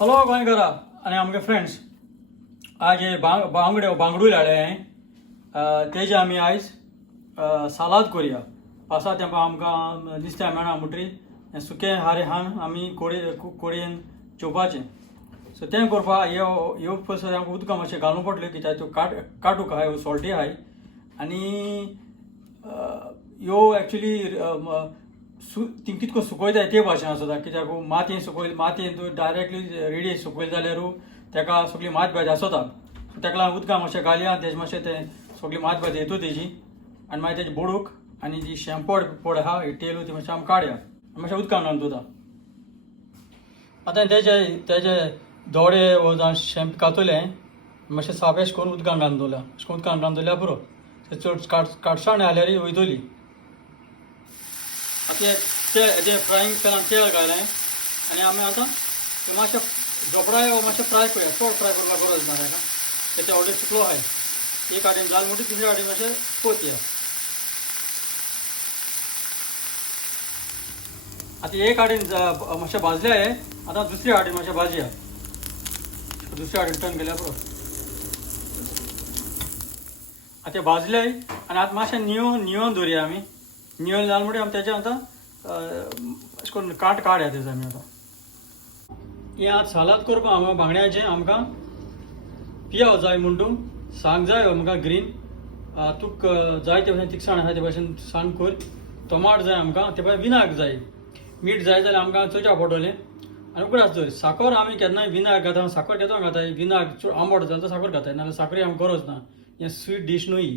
हॅलो गोंयकारा आनी आमगे फ्रेंड्स आज हे बांगडू हाडले हांवें तेजे आमी आयज सालाद करुया. पावसा तेंपा आमकां नुस्तें मेळना म्हणटरी सुकें हारें हान आमी कोडयेन जेवपाचें. सो तें करपा ह्यो पयस आमकां उदकां मातशें घालूंक पडलें कित्याक त्यो काटूक आहाय सॉल्टी आहाय आनी ह्यो एक्चुली ती कितको सुकयताय ते भाशेन आसता. कित्याक मातयेन तूं डायरेक्टली रेडी सुकयलें जाल्यार तेका सगळी मात भाजी आसता. तेका लागून उदकां मातशें घालया तेजें मातशें तें सगळी मात भाजी येता तेजी आनी मागीर तेजी बोडूक आनी जी शेंपड पड आहा टेलू ती मातशें आमकां काडया मातशें उदकां घालून दवरता. आतां तेजे दोडे वो जावं शेंप कातोलें मातशें साफ अशें करून उदकां घालून दवरल्या. अशें करून उदकां घालून दवरल्यार पुरो चड काटसाण जाल्यार वयतली. आतां तें फ्रायींग पॅनान तेल घालें आनी आमी आतां तें मातशें झोपडाय मातशें फ्राय करुया. चड फ्राय करपाक गरज ना तेका तें ऑलरेडी सुकलो आहाय. एक आटेन जाल म्हणटा दुसऱ्या आटेन मातशें पोतया. आतां एक आटेन मातशें भाजलें हाय आतां दुसऱ्या आटेन मातशें भाजया. दुसऱ्या आटेन टर्न केल्यार पुरो. आतां भाजलें आनी आतां मातशें निवोवन दवरया आमी. निवोवन जालें म्हणटकीर आमी तेजें आतां अशें करून काडया तेजो आमी आतां. हें आतां सालाद करपा आमकां बांगड्याचें आमकां पियाव जाय म्हणटू सांग जाय आमकां ग्रीन. तुका जाय ते भाशेन तिखसाण आसा ते भाशेन सांग कर. टोमाट जाय आमकां ते भायर विनाग जाय. मीठ जाय जाल्यार आमकां चोवच्या पडटलें आनी उगडास दवर. साकर आमी केन्नाय विनाग घाता साकर केदो घाताय विनाग चड आंबट जाता तो साकर घाताय नाल्यार साकरी आमकां गरज ना. हें स्वीट डीश न्हू ही.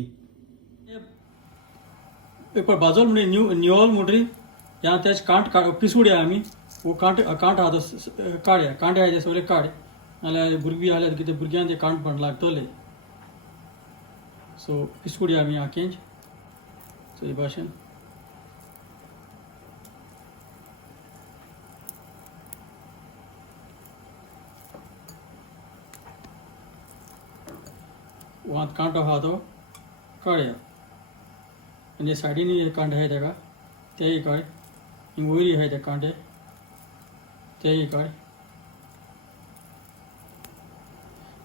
एक पळय भाजल म्हणटरी निवल म्हणटरी ह्या तेज कांट पिसूड्या आमी. वो कांट आहा तो काडया. कांटे आहाय ते सगळे काड नाल्यार भुरगीं जाल्यार कितें भुरग्यांक ते कांट पण लागतले. सो पिसूड्या आमी आखेंच. सो हे भाशेन वांत कांटो आहा तो काडया आनी सायडीन कांटे आहाय तेका तेय काड. वयरी आहाय ते कांटे तेय काड.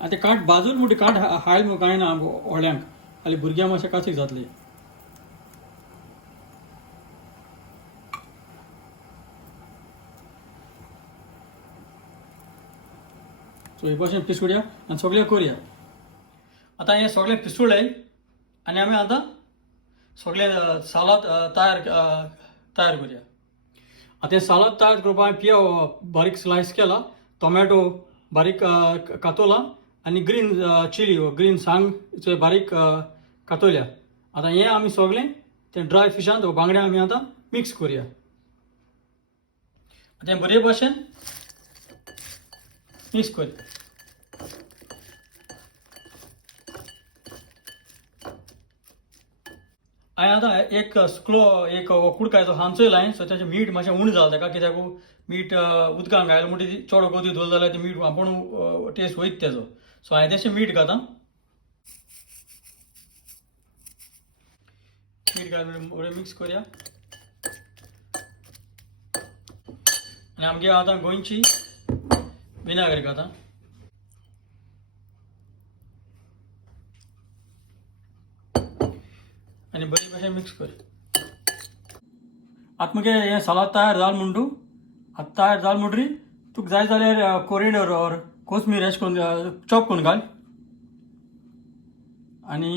आनी ते कांट भाजून म्हणटी कांट हायल म्हूण कांय ना व्हडल्यांक खाली भुरग्यांक मातशें कासीक जातलें. सो हे भाशेन पिसूड्या आनी सगळें करया. आतां हें सगळें पिसूडलें आनी आमी आतां सगळें सालाद तयार करुया. आतां हें सालाद तयार करपाक हांवें पियाव बारीक स्लायस केला. टोमॅटो बारीक कातोला आनी ग्रीन चिली ग्रीन सांग बारीक कातोल्या. आतां हें आमी सगळें तें ड्राय फिशान बांगड्या आमी आतां मिक्स करुया. आतां हें बरे भाशेन मिक्स कर. हांवें आतां एक सुकलो एक कुडकायचो हांचोयला हांवें. सो तेजें मीठ मातशें उण जालें तेका कित्याक मीठ उदकांत घायलें म्हणटी चड गोदी दवरलें जाल्यार तें मीठ आपूण टेस्ट वयता तेजो. सो हांवें तेशें मीठ घातां. मीठ घालून बरें मिक्स करया. आनी आमगे आतां गोंयची विनागरी घातां. आनी बरी भाशेन मिक्स कर. आतां मगे हें सालाद तयार जालें म्हणटू आतां तयार जालें म्हणटरी तुका जाय जाल्यार कोरिएंडर ऑर कोथमीर अशें करून चॉप करून घाल. आनी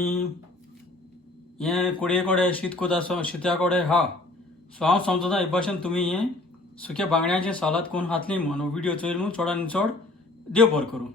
हें कोडये कोडे शीत कोता शित्या कोडे हा. सो हांव समजता हे भाशेन तुमी हें सुक्या बांगड्यांचें सालाद करून खातलीं म्हणून व्हिडिओ चोयल म्हणून चडांनी चड देव बरें करूं.